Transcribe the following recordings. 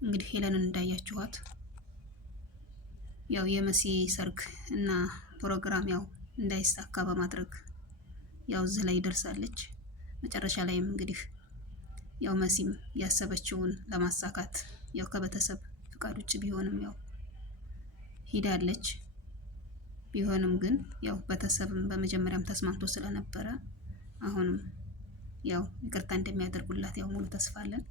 እንግዲህ ሄለንን እንዳያችኋት ያው የመሲ ሰርግ እና ፕሮግራም ያው እንዳይሳካ በማድረግ ያው እዚህ ላይ ደርሳለች። መጨረሻ ላይም እንግዲህ ያው መሲም ያሰበችውን ለማሳካት ያው ከቤተሰብ ፍቃድ ውጭ ቢሆንም ያው ሂዳለች። ቢሆንም ግን ያው ቤተሰብም በመጀመሪያም ተስማምቶ ስለነበረ አሁንም ያው ይቅርታ እንደሚያደርጉላት ያው ሙሉ ተስፋ አለን።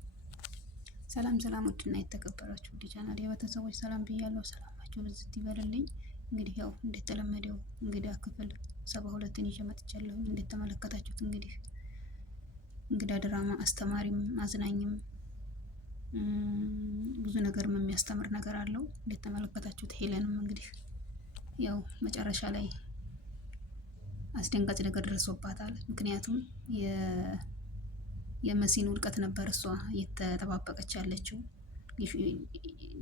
ሰላም ሰላም፣ ውድና የተከበራችሁ ውድ ቻናል የቤተሰቦች ሰላም ብያለሁ። ሰላማችሁ ብዝት ይበልልኝ። እንግዲህ ያው እንደተለመደው እንግዳ ክፍል 72ን ይዤ መጥቻለሁ። እንደተመለከታችሁት እንግዲህ እንግዳ ድራማ አስተማሪም አዝናኝም ብዙ ነገርም የሚያስተምር ነገር አለው። እንደተመለከታችሁት ሄለንም እንግዲህ ያው መጨረሻ ላይ አስደንጋጭ ነገር ደርሶባታል። ምክንያቱም የመሲን ውድቀት ነበር እሷ እየተጠባበቀች ያለችው።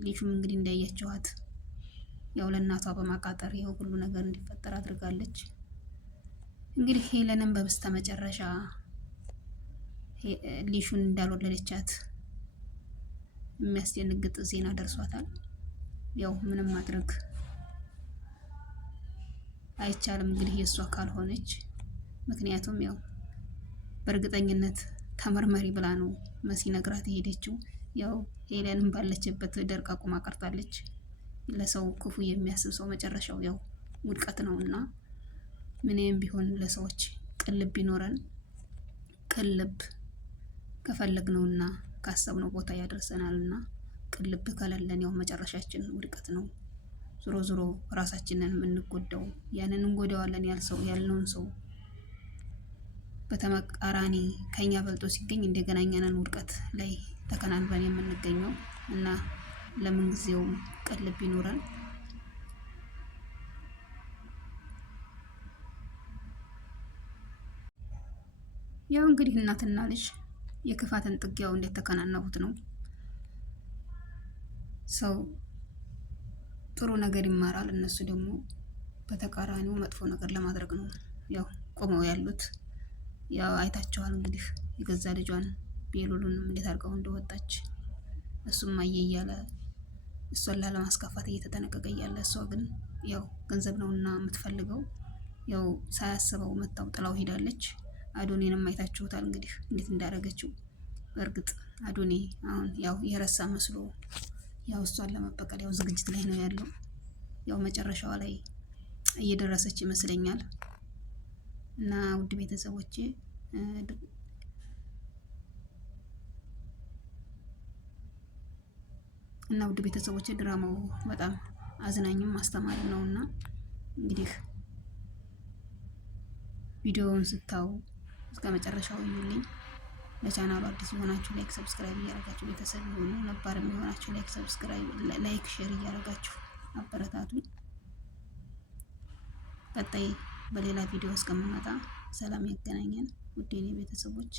ሊሹም እንግዲህ እንዳያችኋት ያው ለእናቷ በማቃጠር ይኸው ሁሉ ነገር እንዲፈጠር አድርጋለች። እንግዲህ ሄለንም በበስተ መጨረሻ ሊሹን እንዳልወለደቻት የሚያስደነግጥ ዜና ደርሷታል። ያው ምንም ማድረግ አይቻልም እንግዲህ የእሷ ካልሆነች። ምክንያቱም ያው በእርግጠኝነት ተመርመሪ ብላ ነው መሲ ነግራት የሄደችው። ያው ሄለንም ባለችበት ደርቃ ቁማ ቀርታለች። ለሰው ክፉ የሚያስብ ሰው መጨረሻው ያው ውድቀት ነውና ምንም ቢሆን ለሰዎች ቅልብ ቢኖረን ቅልብ ከፈለግነውና ካሰብነው ቦታ ያደርሰናልና ቅልብ ከሌለን ያው መጨረሻችን ውድቀት ነው። ዞሮ ዞሮ ራሳችንን የምንጎዳው ያንን እንጎዳዋለን ያልነውን ሰው በተቃራኒ ከኛ በልጦ ሲገኝ እንደገና እኛንን ውድቀት ላይ ተከናንበን የምንገኘው እና ለምን ጊዜውም ቅልብ ይኖረን። ያው እንግዲህ እናትና ልጅ የክፋትን ጥጊያው እንደተከናነቡት ነው። ሰው ጥሩ ነገር ይማራል፣ እነሱ ደግሞ በተቃራኒው መጥፎ ነገር ለማድረግ ነው ያው ቆመው ያሉት። ያው አይታቸዋል እንግዲህ የገዛ ልጇን ቤሉሉንም እንዴት አድርገው እንደወጣች እሱም አየ እያለ እሷን ላለማስከፋት እየተጠነቀቀ እያለ እሷ ግን ያው ገንዘብ ነውና የምትፈልገው ያው ሳያስበው መታው ጥላው ሄዳለች። አዶኔንም አይታችሁታል እንግዲህ እንዴት እንዳደረገችው። በእርግጥ አዶኔ አሁን ያው የረሳ መስሎ ያው እሷን ለመበቀል ያው ዝግጅት ላይ ነው ያለው። ያው መጨረሻዋ ላይ እየደረሰች ይመስለኛል። እና ውድ ቤተሰቦቼ ድራማው በጣም አዝናኝም አስተማሪም ነውና እንግዲህ ቪዲዮውን ስታዩ እስከ መጨረሻው ይዩልኝ። ለቻናሉ አዲስ የሆናችሁ ላይክ ሰብስክራይብ እያደረጋችሁ ቤተሰብ ይሁኑ። ነባርም የሆናችሁ ላይክ ሰብስክራይብ ላይክ ሼር እያደረጋችሁ አበረታቱኝ። ቀጣይ በሌላ ቪዲዮ እስከምመጣ ሰላም ያገናኘን ውድ የኔ ቤተሰቦች።